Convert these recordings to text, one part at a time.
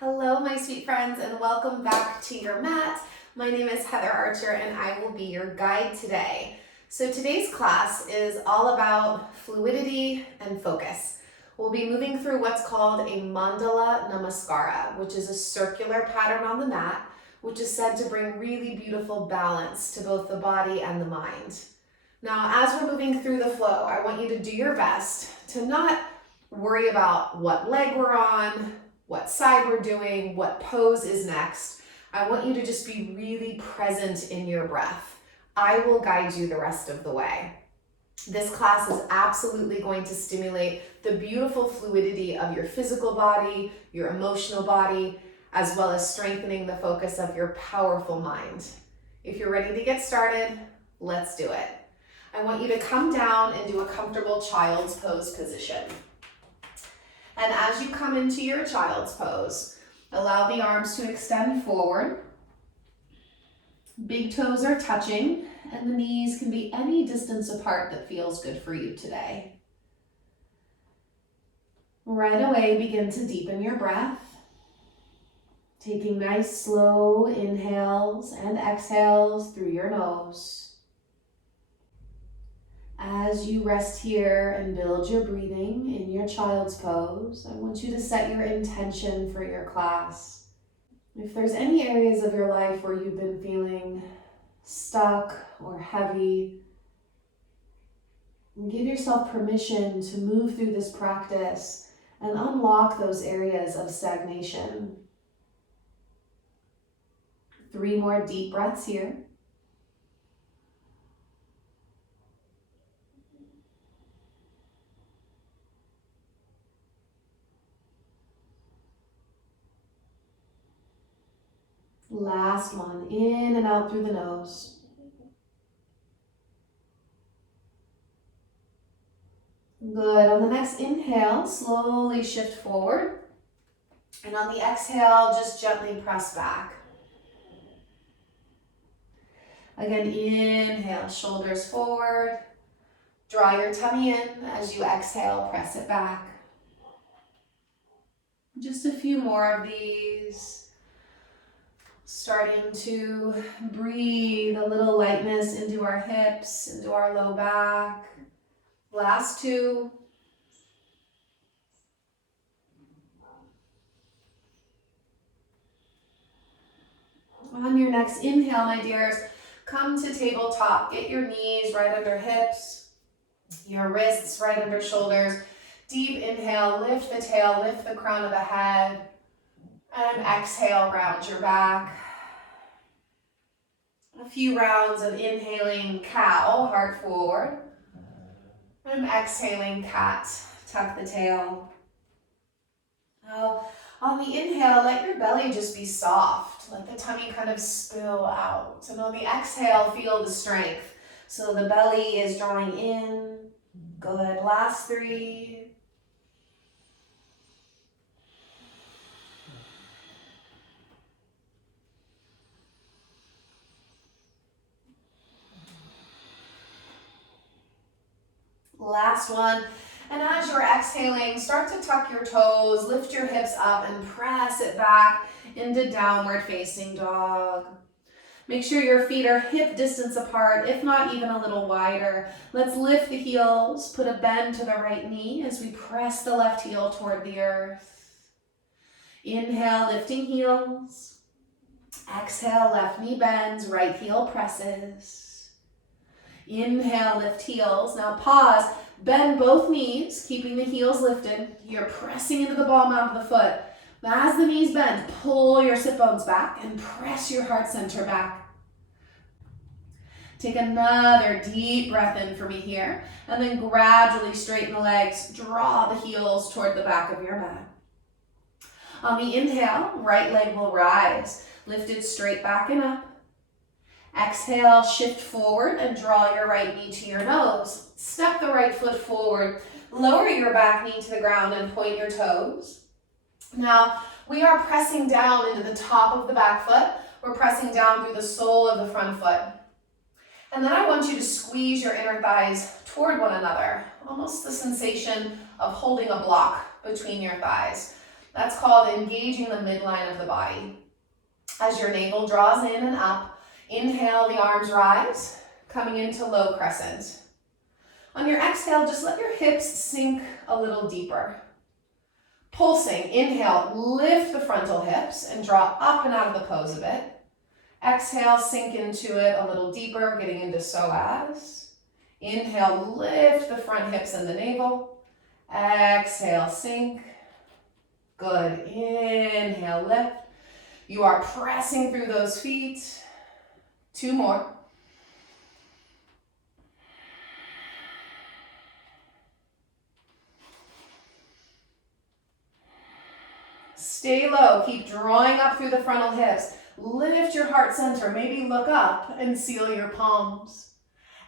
Hello, my sweet friends, and welcome back to your mat. My name is Heather Archer, and I will be your guide today. So today's class is all about fluidity and focus. We'll be moving through what's called a Mandala Namaskar, which is a circular pattern on the mat, which is said to bring really beautiful balance to both the body and the mind. Now, as we're moving through the flow, I want you to do your best to not worry about what leg we're on, what side we're doing, what pose is next. I want you to just be really present in your breath. I will guide you the rest of the way. This class is absolutely going to stimulate the beautiful fluidity of your physical body, your emotional body, as well as strengthening the focus of your powerful mind. If you're ready to get started, let's do it. I want you to come down and do a comfortable child's pose position. And as you come into your child's pose, allow the arms to extend forward. Big toes are touching, and the knees can be any distance apart that feels good for you today. Right away, begin to deepen your breath, taking nice slow inhales and exhales through your nose. As you rest here and build your breathing in your child's pose, I want you to set your intention for your class. If there's any areas of your life where you've been feeling stuck or heavy, give yourself permission to move through this practice and unlock those areas of stagnation. 3 more deep breaths here. Last one, in and out through the nose. Good. On the next inhale, slowly shift forward. And on the exhale, just gently press back. Again, inhale, shoulders forward. Draw your tummy in. As you exhale, press it back. Just a few more of these. Starting to breathe a little lightness into our hips, into our low back. Last 2. On your next inhale, my dears, come to tabletop. Get your knees right under hips, your wrists right under shoulders. Deep inhale, lift the tail, lift the crown of the head. And exhale, round your back. A few rounds of inhaling cow, heart forward. And exhaling cat, tuck the tail. Now, on the inhale, let your belly just be soft. Let the tummy kind of spill out. And on the exhale, feel the strength. So the belly is drawing in. Good. Last 3. Last one. And as you're exhaling, start to tuck your toes, lift your hips up and press it back into downward facing dog. Make sure your feet are hip distance apart, if not even a little wider. Let's lift the heels, put a bend to the right knee as we press the left heel toward the earth. Inhale, lifting heels. Exhale, left knee bends, right heel presses. Inhale, lift heels. Now pause, bend both knees, keeping the heels lifted. You're pressing into the ball mount of the foot. As the knees bend, pull your sit bones back and press your heart center back. Take another deep breath in for me here, and then gradually straighten the legs. Draw the heels toward the back of your mat. On the inhale, right leg will rise, lifted straight back and up. Exhale, shift forward and draw your right knee to your nose. Step the right foot forward. Lower your back knee to the ground and point your toes. Now, we are pressing down into the top of the back foot. We're pressing down through the sole of the front foot. And then I want you to squeeze your inner thighs toward one another. Almost the sensation of holding a block between your thighs. That's called engaging the midline of the body. As your navel draws in and up, inhale, the arms rise, coming into low crescent. On your exhale, just let your hips sink a little deeper. Pulsing, inhale, lift the frontal hips and draw up and out of the pose a bit. Exhale, sink into it a little deeper, getting into psoas. Inhale, lift the front hips and the navel. Exhale, sink. Good. Inhale, lift. You are pressing through those feet. 2 more. Stay low. Keep drawing up through the frontal hips. Lift your heart center. Maybe look up and seal your palms.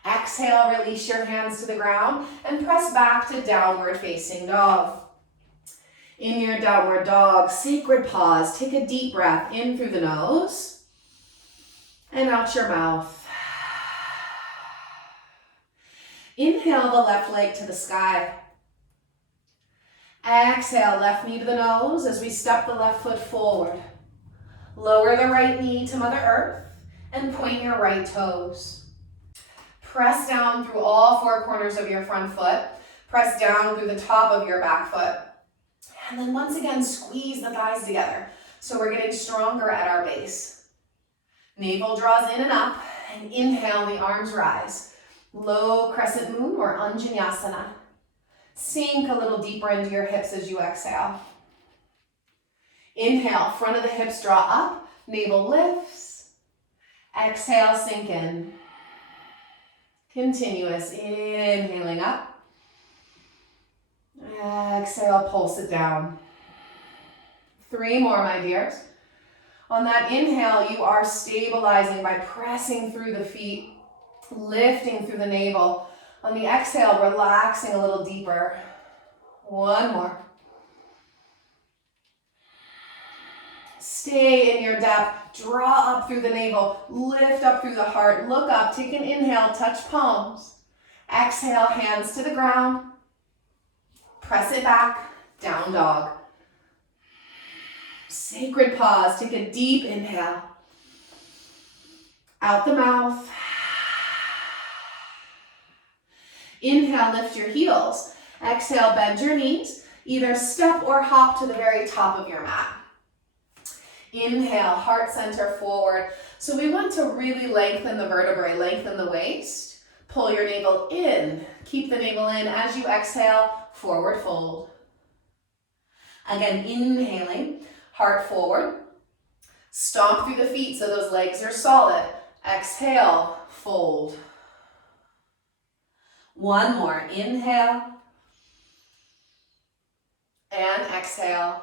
Exhale, release your hands to the ground and press back to downward facing dog. In your downward dog, sacred pause. Take a deep breath in through the nose and out your mouth. Inhale the left leg to the sky. Exhale, left knee to the nose as we step the left foot forward. Lower the right knee to Mother Earth and point your right toes. Press down through all 4 corners of your front foot. Press down through the top of your back foot. And then once again, squeeze the thighs together. So we're getting stronger at our base. Navel draws in and up, and inhale, the arms rise. Low crescent moon or Vinyasa. Sink a little deeper into your hips as you exhale. Inhale, front of the hips draw up, navel lifts. Exhale, sink in. Continuous, inhaling up. Exhale, pulse it down. 3 more, my dears. On that inhale, you are stabilizing by pressing through the feet, lifting through the navel. On the exhale, relaxing a little deeper. 1 more. Stay in your depth. Draw up through the navel. Lift up through the heart. Look up. Take an inhale. Touch palms. Exhale, hands to the ground. Press it back. Down dog. Sacred pause. Take a deep inhale. Out the mouth. Inhale, lift your heels. Exhale, bend your knees. Either step or hop to the very top of your mat. Inhale, heart center forward. So we want to really lengthen the vertebrae, lengthen the waist. Pull your navel in. Keep the navel in as you exhale, forward fold. Again, inhaling, heart forward. Stomp through the feet so those legs are solid. Exhale, fold. 1 more. Inhale. And exhale.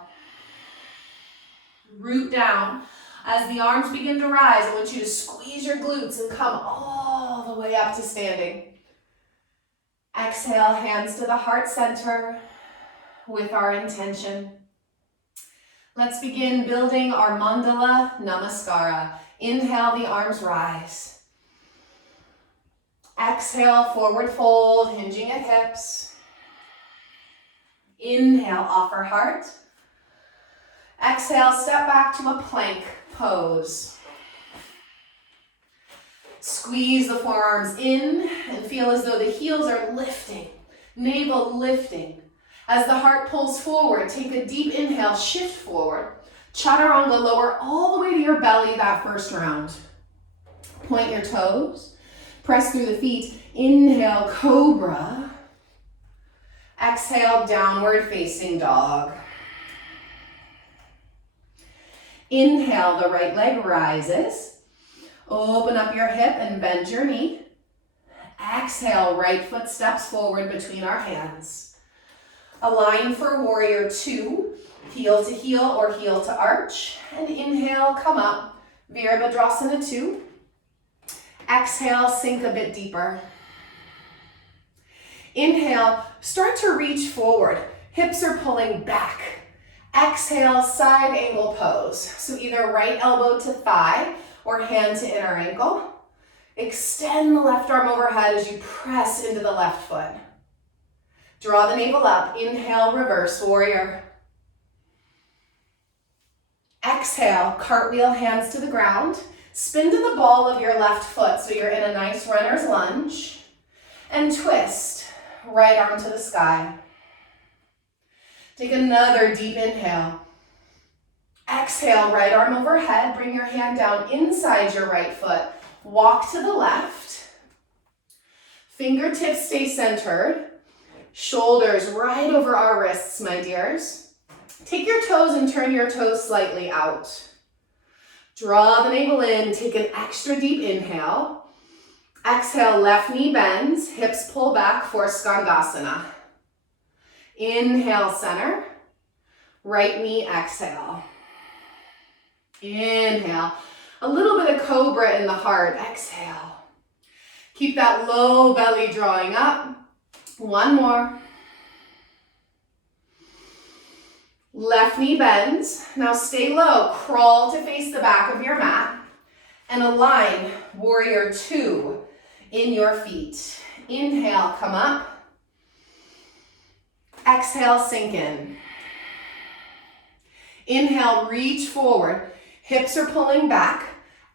Root down. As the arms begin to rise, I want you to squeeze your glutes and come all the way up to standing. Exhale, hands to the heart center with our intention. Let's begin building our Mandala Namaskar. Inhale, the arms rise. Exhale, forward fold, hinging at hips. Inhale, offer heart. Exhale, step back to a plank pose. Squeeze the forearms in and feel as though the heels are lifting, navel lifting. As the heart pulls forward, take a deep inhale, shift forward. Chaturanga, lower all the way to your belly that first round. Point your toes, press through the feet. Inhale, cobra. Exhale, downward facing dog. Inhale, the right leg rises. Open up your hip and bend your knee. Exhale, right foot steps forward between our hands. Align for warrior 2, heel to heel or heel to arch. And inhale, come up, Virabhadrasana 2. Exhale, sink a bit deeper. Inhale, start to reach forward. Hips are pulling back. Exhale, side angle pose. So either right elbow to thigh or hand to inner ankle. Extend the left arm overhead as you press into the left foot. Draw the navel up. Inhale, reverse warrior. Exhale, cartwheel, hands to the ground. Spin to the ball of your left foot so you're in a nice runner's lunge. And twist, right arm to the sky. Take another deep inhale. Exhale, right arm overhead. Bring your hand down inside your right foot. Walk to the left. Fingertips stay centered. Shoulders right over our wrists, my dears. Take your toes and turn your toes slightly out. Draw the navel in. Take an extra deep inhale. Exhale, left knee bends. Hips pull back for Skandasana. Inhale, center. Right knee, exhale. Inhale. A little bit of cobra in the heart. Exhale. Keep that low belly drawing up. One more. Left knee bends. Now stay low. Crawl to face the back of your mat. And align warrior two in your feet. Inhale, come up. Exhale, sink in. Inhale, reach forward. Hips are pulling back.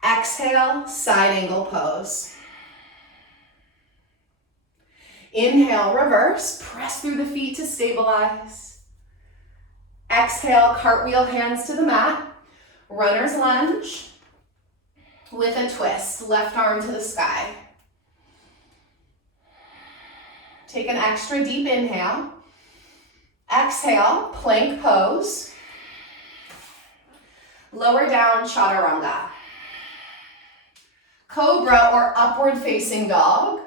Exhale, side angle pose. Inhale, reverse. Press through the feet to stabilize. Exhale, cartwheel, hands to the mat. Runner's lunge with a twist. Left arm to the sky. Take an extra deep inhale. Exhale, plank pose. Lower down, chaturanga. Cobra or upward facing dog.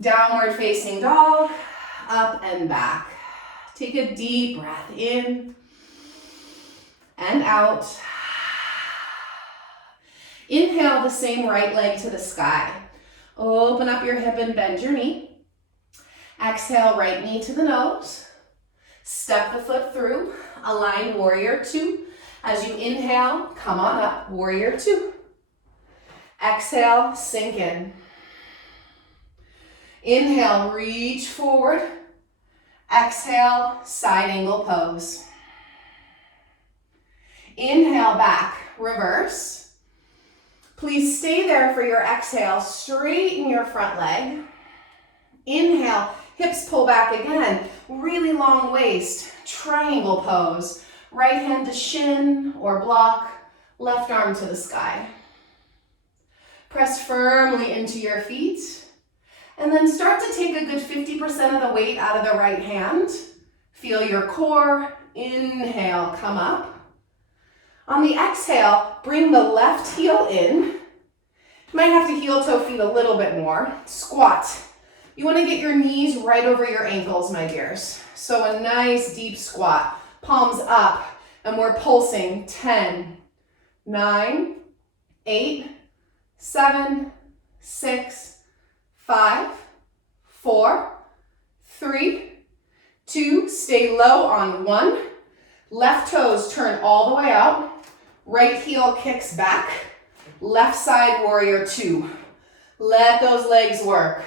Downward facing dog, up and back. Take a deep breath in and out. Inhale the same right leg to the sky. Open up your hip and bend your knee. Exhale, right knee to the nose. Step the foot through. Align warrior two. As you inhale, come on up, warrior two. Exhale, sink in. Inhale, reach forward. Exhale, side angle pose. Inhale, back, reverse. Please stay there for your exhale. Straighten your front leg. Inhale, hips pull back again. Really long waist, triangle pose. Right hand to shin or block, left arm to the sky. Press firmly into your feet. And then start to take a good 50% of the weight out of the right hand. Feel your core. Inhale, come up. On the exhale, bring the left heel in. You might have to heel toe feet a little bit more. Squat. You want to get your knees right over your ankles, my dears. So a nice deep squat. Palms up. And we're pulsing 10, 9, 8, 7, 6, 5, 4, 3, 2, stay low on 1. Left toes turn all the way out. Right heel kicks back. Left side warrior two. Let those legs work.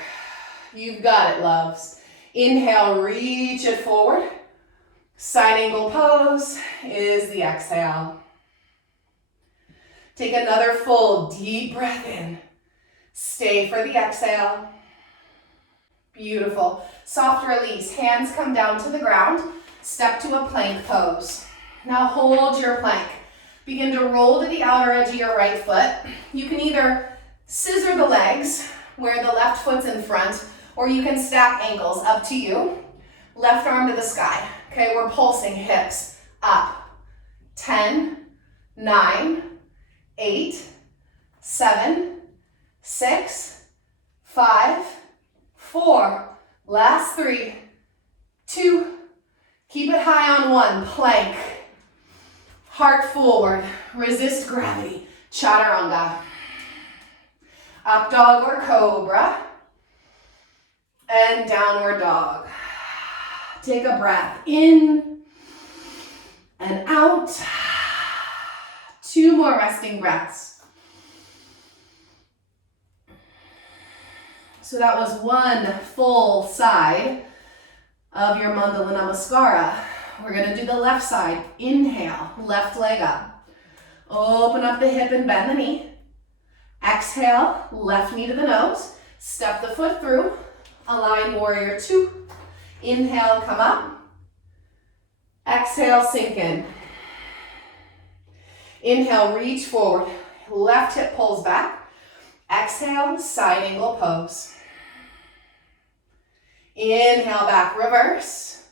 You've got it, loves. Inhale, reach it forward. Side angle pose is the exhale. Take another full deep breath in. Stay for the exhale. Beautiful. Soft release. Hands come down to the ground. Step to a plank pose. Now hold your plank. Begin to roll to the outer edge of your right foot. You can either scissor the legs where the left foot's in front, or you can stack ankles, up to you. Left arm to the sky. Okay, we're pulsing hips up. 10, 9, 8, 7, 6, 5, 4, last 3, 2, keep it high on 1, plank. Heart forward, resist gravity, chaturanga. Up dog or cobra, and downward dog. Take a breath in and out. 2 more resting breaths. So that was 1 full side of your Mandala Namaskar. We're gonna do the left side. Inhale, left leg up. Open up the hip and bend the knee. Exhale, left knee to the nose. Step the foot through. Align warrior two. Inhale, come up. Exhale, sink in. Inhale, reach forward. Left hip pulls back. Exhale, side angle pose. Inhale, back, reverse.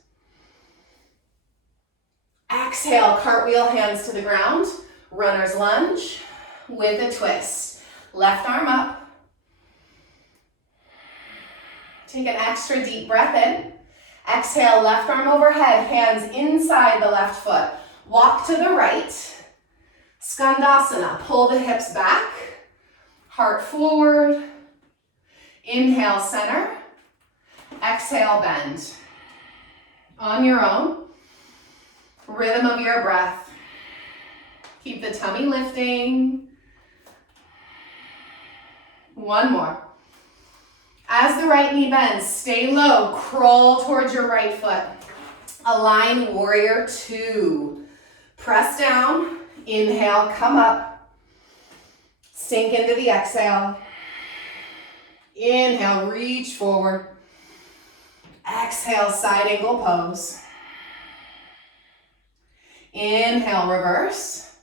Exhale, cartwheel, hands to the ground. Runner's lunge with a twist. Left arm up. Take an extra deep breath in. Exhale, left arm overhead, hands inside the left foot. Walk to the right. Skandasana, pull the hips back. Heart forward. Inhale, center. Exhale, bend. On your own. Rhythm of your breath. Keep the tummy lifting. One more. As the right knee bends, stay low, crawl towards your right foot. Align warrior two. Press down, inhale, come up. Sink into the exhale. Inhale, reach forward. Exhale, side angle pose. Inhale, reverse.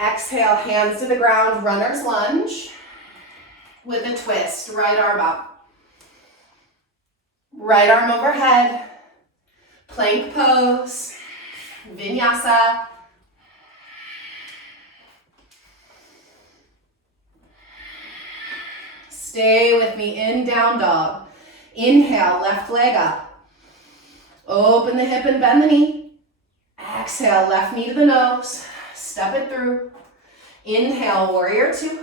Exhale, hands to the ground, runner's lunge. With a twist, right arm up. Right arm overhead. Plank pose. Vinyasa. Stay with me in down dog. Inhale, left leg up. Open the hip and bend the knee. Exhale, left knee to the nose. Step it through. Inhale, warrior two.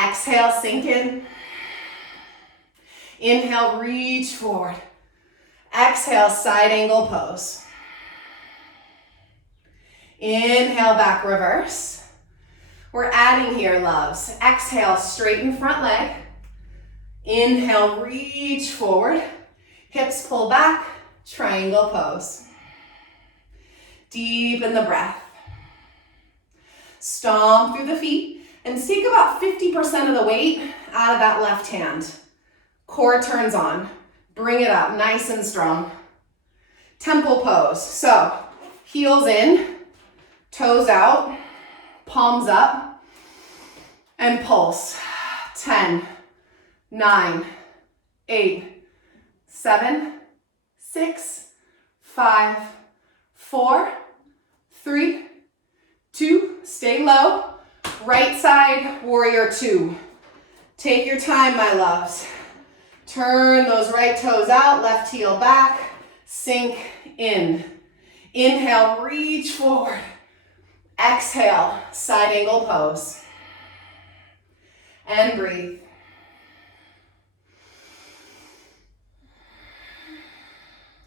Exhale, sink in. Inhale, reach forward. Exhale, side angle pose. Inhale, back reverse. We're adding here, loves. Exhale, straighten front leg. Inhale, reach forward. Hips pull back, triangle pose. Deepen the breath. Stomp through the feet. And sink about 50% of the weight out of that left hand. Core turns on. Bring it up, nice and strong. Temple pose. So, heels in, toes out, palms up, and pulse. 10, 9, 8, 7, 6, 5, 4, 3, 2, stay low. Right side, warrior two. Take your time, my loves. Turn those right toes out, left heel back, sink in. Inhale, reach forward. Exhale, side angle pose. And breathe.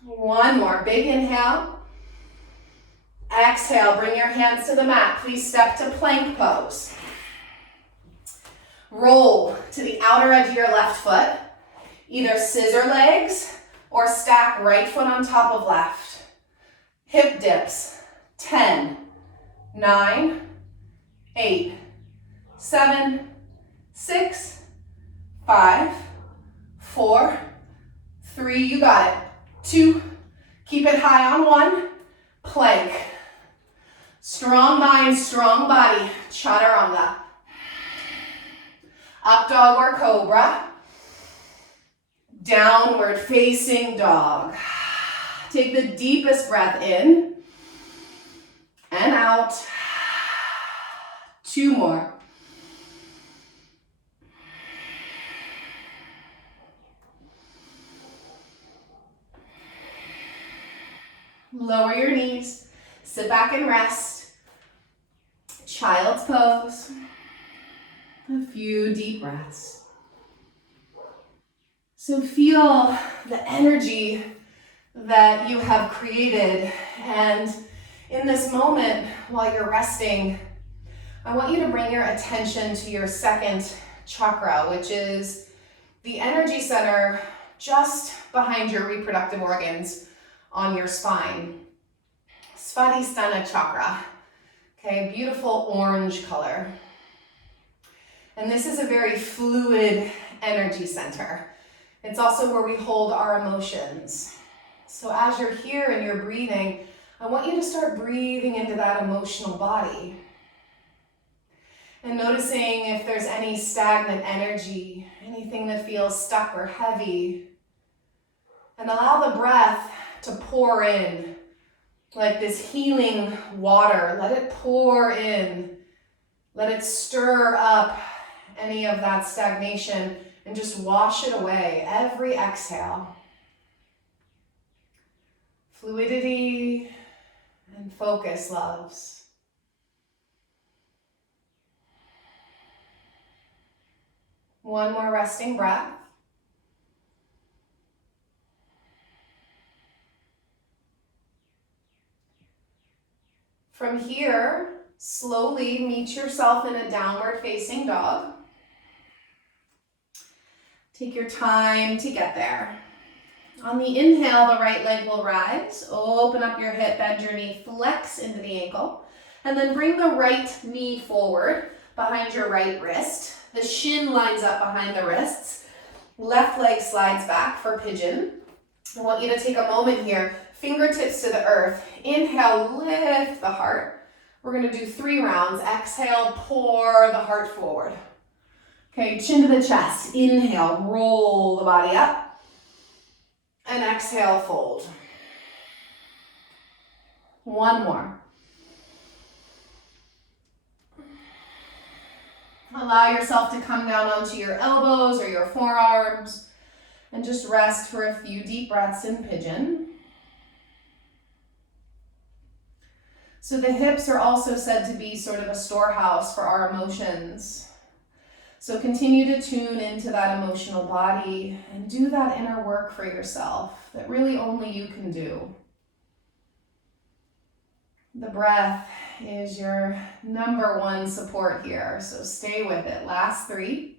One more, big inhale. Exhale, bring your hands to the mat. Please step to plank pose. Roll to the outer edge of your left foot. Either scissor legs or stack right foot on top of left. Hip dips. 10, 9, 8, 7, 6, 5, 4, 3, you got it. 2, keep it high on 1, plank. Strong mind, strong body, chaturanga. Up dog or cobra. Downward facing dog. Take the deepest breath in and out. 2 more. Lower your knees, sit back and rest. Child's pose. A few deep breaths. So feel the energy that you have created, and in this moment while you're resting, I want you to bring your attention to your second chakra, which is the energy center just behind your reproductive organs on your spine. Svadhisthana chakra. Okay, beautiful orange color. And this is a very fluid energy center. It's also where we hold our emotions. So as you're here and you're breathing, I want you to start breathing into that emotional body. And noticing if there's any stagnant energy, anything that feels stuck or heavy. And allow the breath to pour in like this healing water. Let it pour in. Let it stir up any of that stagnation and just wash it away every exhale. Fluidity and focus, loves. One more resting breath. From here, slowly meet yourself in a downward facing dog. Take your time to get there. On the inhale, the right leg will rise. Open up your hip, bend your knee, flex into the ankle. And then bring the right knee forward behind your right wrist. The shin lines up behind the wrists. Left leg slides back for pigeon. I want you to take a moment here. Fingertips to the earth. Inhale, lift the heart. We're going to do 3 rounds. Exhale, pour the heart forward. Okay, chin to the chest. Inhale, roll the body up. And exhale, fold. One more. Allow yourself to come down onto your elbows or your forearms and just rest for a few deep breaths in pigeon. So the hips are also said to be sort of a storehouse for our emotions. So continue to tune into that emotional body and do that inner work for yourself that really only you can do. The breath is your number one support here, so stay with it. Last 3.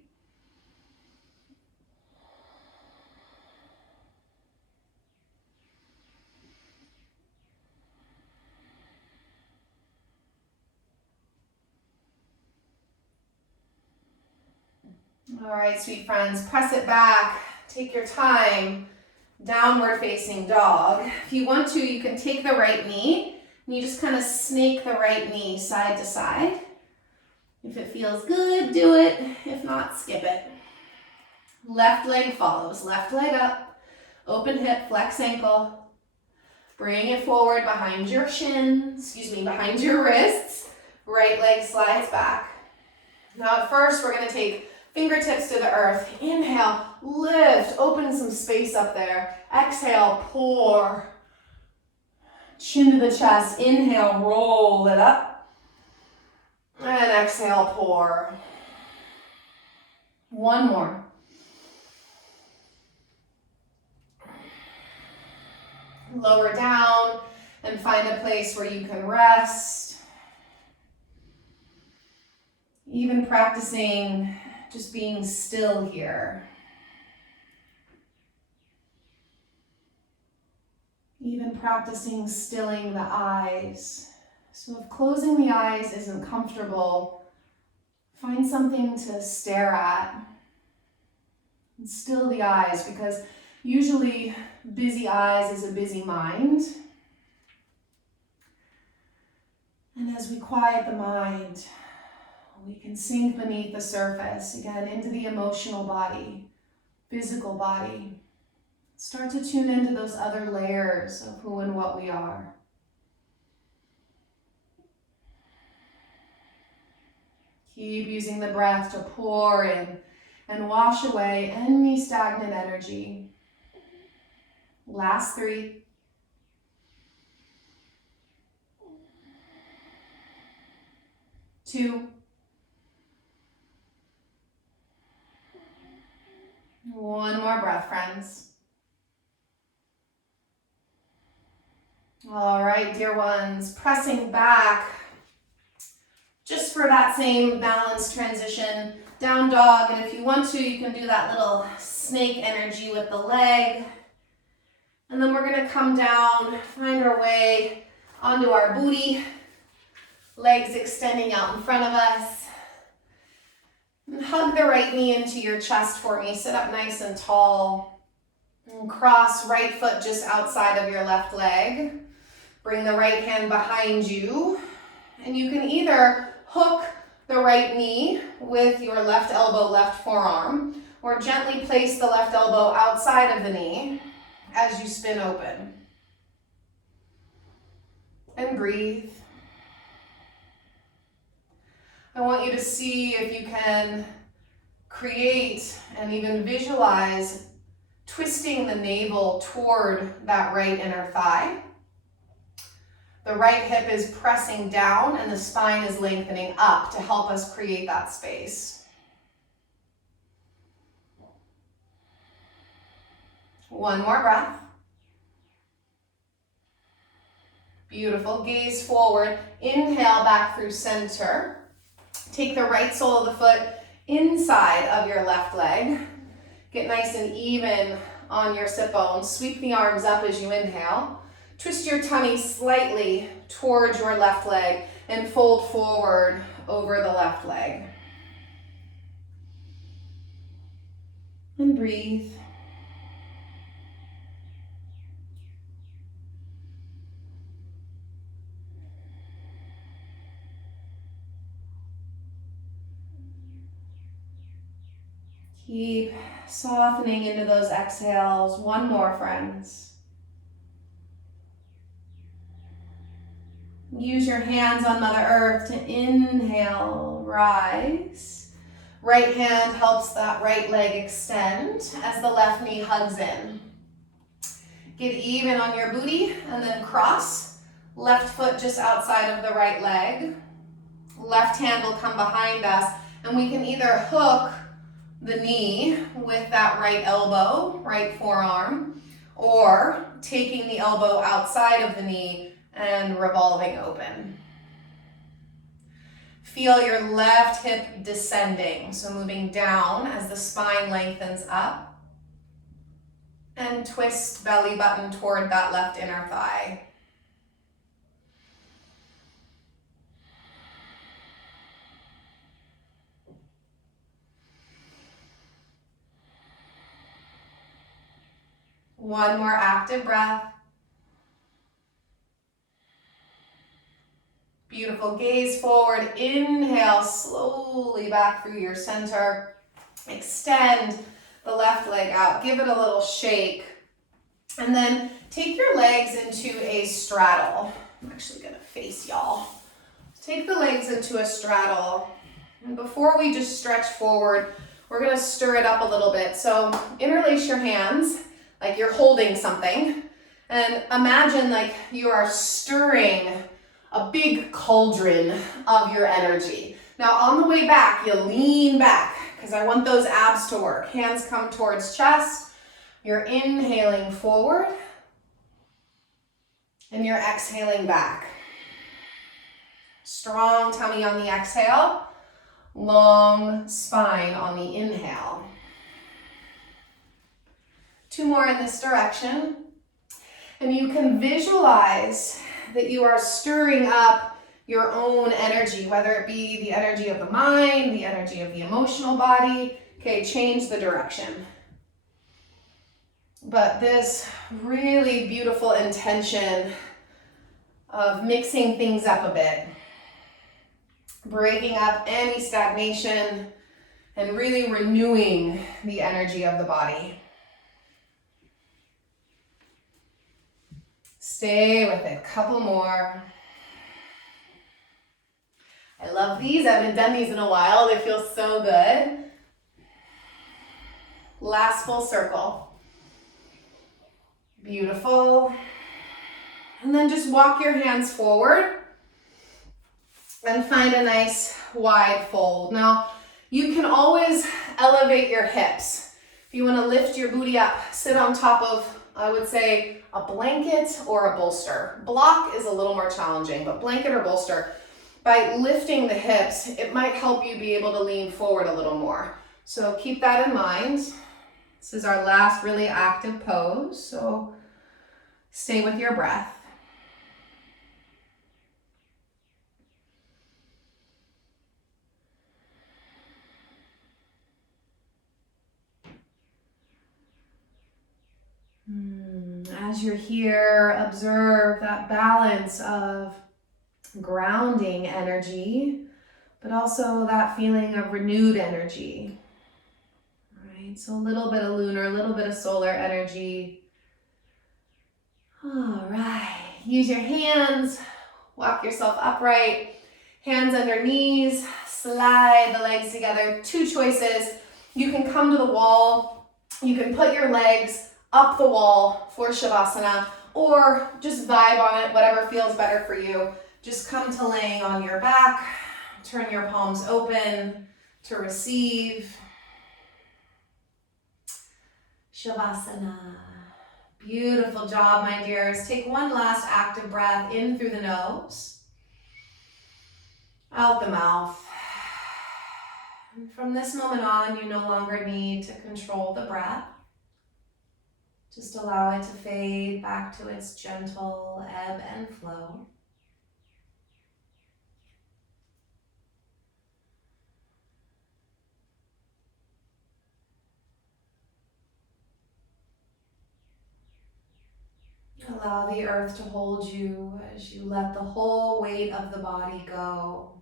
All right, sweet friends, press it back. Take your time. Downward facing dog. If you want to, you can take the right knee and you just kind of snake the right knee side to side. If it feels good, do it. If not, skip it. Left leg follows. Left leg up. Open hip, flex ankle. Bring it forward behind your shins, behind your wrists. Right leg slides back. Now at first, we're going to take fingertips to the earth. Inhale, lift, open some space up there. Exhale, pour. Chin to the chest. Inhale, roll it up. And exhale, pour. One more. Lower down and find a place where you can rest. Even practicing just being still here. Even practicing stilling the eyes. So if closing the eyes isn't comfortable, find something to stare at and still the eyes, because usually busy eyes is a busy mind. And as we quiet the mind, we can sink beneath the surface, again, into the emotional body, physical body. Start to tune into those other layers of who and what we are. Keep using the breath to pour in and wash away any stagnant energy. Last 3. Two. One more breath, friends. All right, dear ones, pressing back. Just for that same balanced transition, down dog, and if you want to, you can do that little snake energy with the leg. And then we're gonna come down, find our way onto our booty, legs extending out in front of us. And hug the right knee into your chest for me. Sit up nice and tall. And cross right foot just outside of your left leg. Bring the right hand behind you. And you can either hook the right knee with your left elbow, left forearm, or gently place the left elbow outside of the knee as you spin open. And breathe. I want you to see if you can create and even visualize twisting the navel toward that right inner thigh. The right hip is pressing down and the spine is lengthening up to help us create that space. One more breath. Beautiful. Gaze forward. Inhale back through center. Take the right sole of the foot inside of your left leg. Get nice and even on your sit bones. Sweep the arms up as you inhale. Twist your tummy slightly towards your left leg and fold forward over the left leg. And breathe. Keep softening into those exhales. One more, friends. Use your hands on Mother Earth to inhale, rise. Right hand helps that right leg extend as the left knee hugs in. Get even on your booty and then cross. Left foot just outside of the right leg. Left hand will come behind us and we can either hook the knee with that right elbow, right forearm, or taking the elbow outside of the knee and revolving open. Feel your left hip descending, so moving down as the spine lengthens up, and twist belly button toward that left inner thigh. One more active breath. Beautiful. Gaze forward. Inhale slowly back through your center. Extend the left leg out. Give it a little shake. And then take your legs into a straddle. I'm actually going to face y'all. Take the legs into a straddle. And before we just stretch forward, we're going to stir it up a little bit. So interlace your hands like you're holding something. And imagine like you are stirring a big cauldron of your energy. Now on the way back, you lean back because I want those abs to work. Hands come towards chest. You're inhaling forward and you're exhaling back. Strong tummy on the exhale, long spine on the inhale. Two more in this direction. And you can visualize that you are stirring up your own energy, whether it be the energy of the mind, the energy of the emotional body. Okay, change the direction. But this really beautiful intention of mixing things up a bit, breaking up any stagnation, and really renewing the energy of the body. Stay with it. Couple more. I love these. I haven't done these in a while. They feel so good. Last full circle. Beautiful. And then just walk your hands forward and find a nice wide fold. Now, you can always elevate your hips. If you want to lift your booty up, sit on top of, I would say, a blanket or a bolster. Block is a little more challenging, but blanket or bolster. by lifting the hips, it might help you be able to lean forward a little more. So keep that in mind. This is our last really active pose, so stay with your breath. As you're here, observe that balance of grounding energy, but also that feeling of renewed energy. Right, so a little bit of lunar, a little bit of solar energy. All right, use your hands, walk yourself upright, hands under knees, slide the legs together. Two choices. You can come to the wall, you can put your legs up the wall for Savasana, or just vibe on it, whatever feels better for you. Just come to laying on your back, turn your palms open to receive. Savasana. Beautiful job, my dears. Take one last active breath in through the nose, out the mouth. And from this moment on, you no longer need to control the breath. Just allow it to fade back to its gentle ebb and flow. Allow the earth to hold you as you let the whole weight of the body go.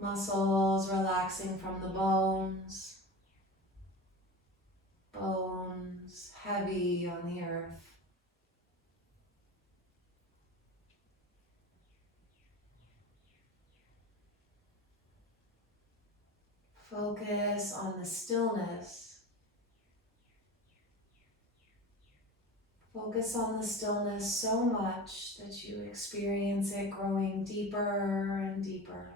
Muscles relaxing from the bones. Bones heavy on the earth. Focus on the stillness. Focus on the stillness so much that you experience it growing deeper and deeper.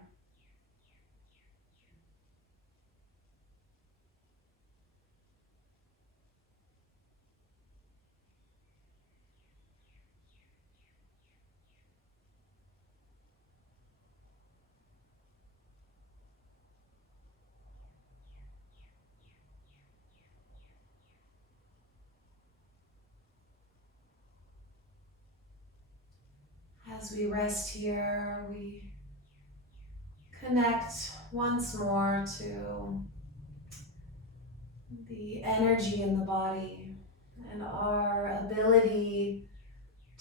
As we rest here, we connect once more to the energy in the body and our ability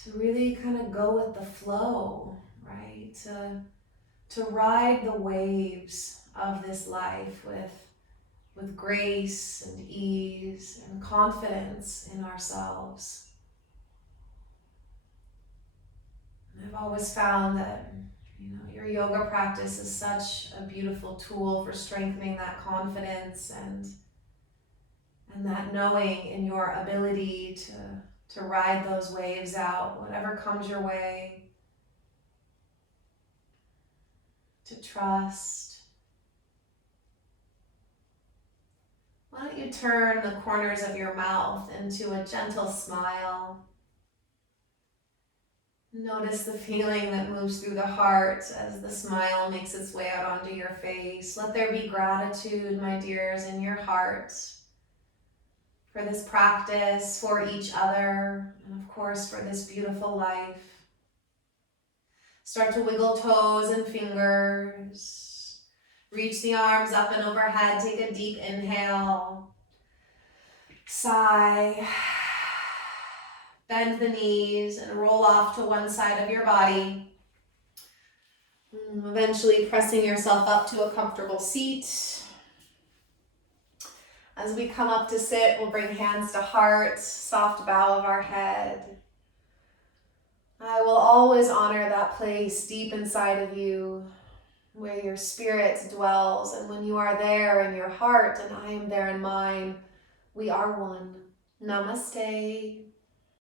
to really kind of go with the flow, right? To ride the waves of this life with grace and ease and confidence in ourselves. I've always found that, your yoga practice is such a beautiful tool for strengthening that confidence and that knowing in your ability to ride those waves out, whatever comes your way, to trust. Why don't you turn the corners of your mouth into a gentle smile? Notice the feeling that moves through the heart as the smile makes its way out onto your face. Let there be gratitude, my dears, in your heart for this practice, for each other, and of course for this beautiful life. Start to wiggle toes and fingers. Reach the arms up and overhead. Take a deep inhale. Sigh. Bend the knees and roll off to one side of your body. Eventually pressing yourself up to a comfortable seat. As we come up to sit, we'll bring hands to heart, soft bow of our head. I will always honor that place deep inside of you where your spirit dwells. And when you are there in your heart and I am there in mine, we are one. Namaste.